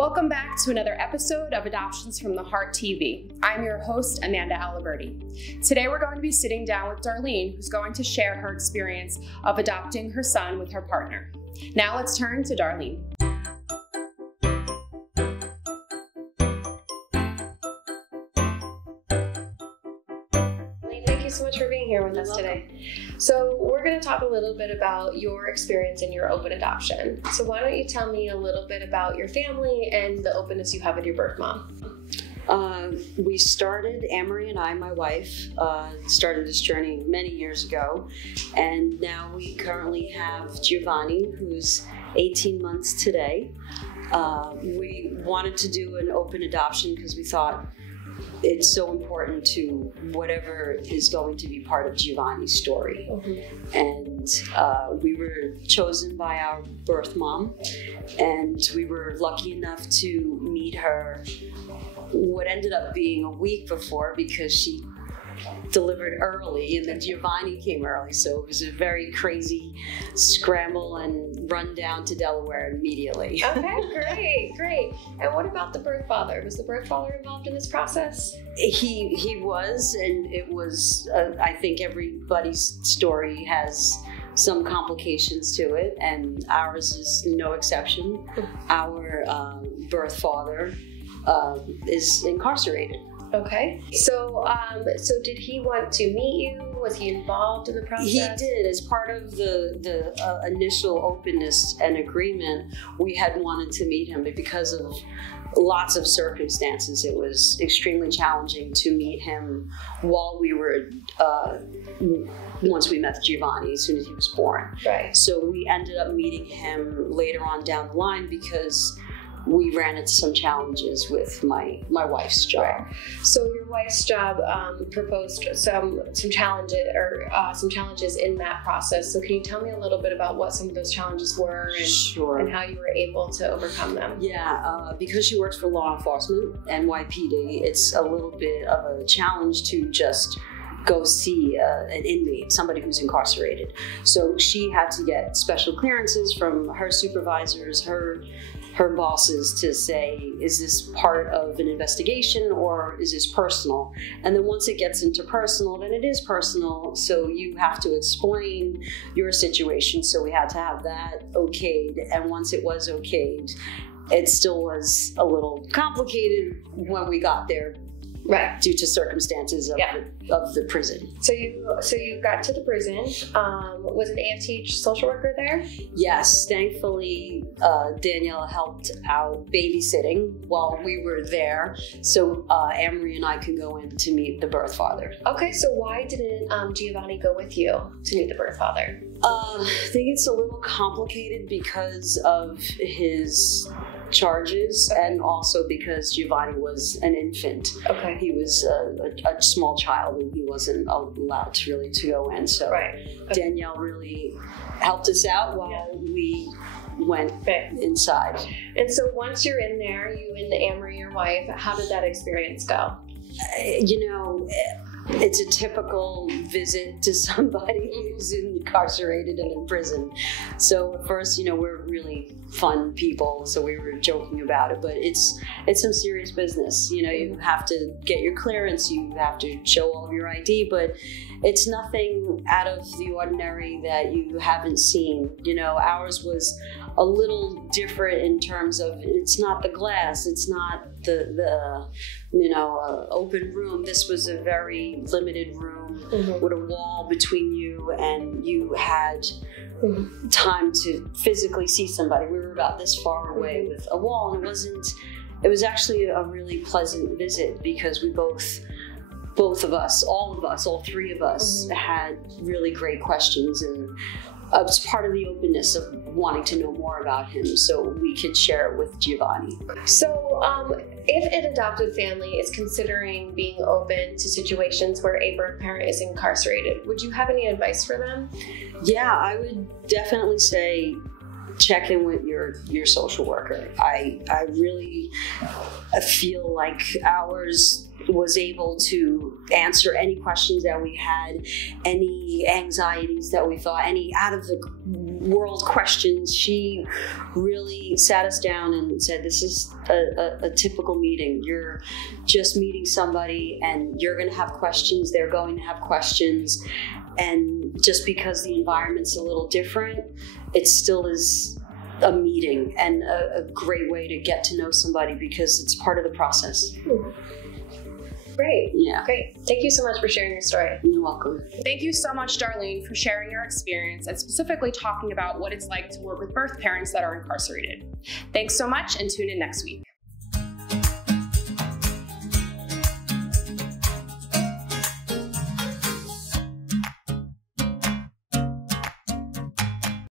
Welcome back to another episode of Adoptions from the Heart TV. I'm your host, Amanda Aliberti. Today we're going to be sitting down with Darlene, who's going to share her experience of adopting her son with her partner. Now let's turn to Darlene. Thank you so much for being here with us today. So we're going to talk a little bit about your experience in your open adoption. So why don't you tell me a little bit about your family and the openness you have with your birth mom? We started, Amory and I, my wife, started this journey many years ago, and now we currently have Giovanni, who's 18 months today. We wanted to do an open adoption because we thought it's so important to whatever is going to be part of Giovanni's story. Mm-hmm. And we were chosen by our birth mom, and we were lucky enough to meet her what ended up being a week before because she delivered early and then Giovanni came early, so it was a very crazy scramble and run down to Delaware immediately. Okay, great. And what about the birth father? Was the birth father involved in this process? He was, and it was, I think everybody's story has some complications to it, and ours is no exception. Our birth father is incarcerated. Okay. So did he want to meet you? Was he involved in the process? He did. As part of the initial openness and agreement, we had wanted to meet him, but because of lots of circumstances, it was extremely challenging to meet him while we were, once we met Giovanni, as soon as he was born. Right. So we ended up meeting him later on down the line because we ran into some challenges with my wife's job. Right. So your wife's job proposed some challenges in that process. So can you tell me a little bit about what some of those challenges were and, Sure. and how you were able to overcome them? Yeah, because she works for law enforcement, NYPD, it's a little bit of a challenge to just go see an inmate, somebody who's incarcerated. So she had to get special clearances from her supervisors, her bosses, to say, is this part of an investigation or is this personal? And then once it gets into personal, then it is personal. So you have to explain your situation. So we had to have that okayed. And once it was okayed, it still was a little complicated when we got there. Right. Due to circumstances of the prison. So you got to the prison. Was an AFTH social worker there? Yes. Thankfully, Danielle helped out babysitting while we were there. So Amory and I could go in to meet the birth father. Okay. So why didn't Giovanni go with you to meet the birth father? I think it's a little complicated because of his charges, okay, and also because Giovanni was an infant. Okay. He was a small child and he wasn't allowed to go in. So right. Okay. Danielle really helped us out while we went inside. And so once you're in there, you and Amory, your wife, how did that experience go? It's a typical visit to somebody who's incarcerated and in prison. So at first, we're really fun people, so we were joking about it, but it's some serious business. You have to get your clearance, you have to show all of your ID, but it's nothing out of the ordinary that you haven't seen. Ours was a little different in terms of, it's not the glass, it's not the open room. This was a very limited room, mm-hmm, with a wall between you, and you had time to physically see somebody. We were about this far away with a wall, and it was actually a really pleasant visit because we both of us, all three of us, mm-hmm, had really great questions, and it's part of the openness of wanting to know more about him so we could share it with Giovanni. So if an adoptive family is considering being open to situations where a birth parent is incarcerated, would you have any advice for them? Yeah, I would definitely say check in with your social worker. I really feel like ours was able to answer any questions that we had, any anxieties that we thought, any out of the world questions. She really sat us down and said, this is a typical meeting. You're just meeting somebody and you're going to have questions. They're going to have questions. And just because the environment's a little different, it still is a meeting and a great way to get to know somebody because it's part of the process. Great. Yeah. Great. Thank you so much for sharing your story. You're welcome. Thank you so much, Darlene, for sharing your experience and specifically talking about what it's like to work with birth parents that are incarcerated. Thanks so much and tune in next week.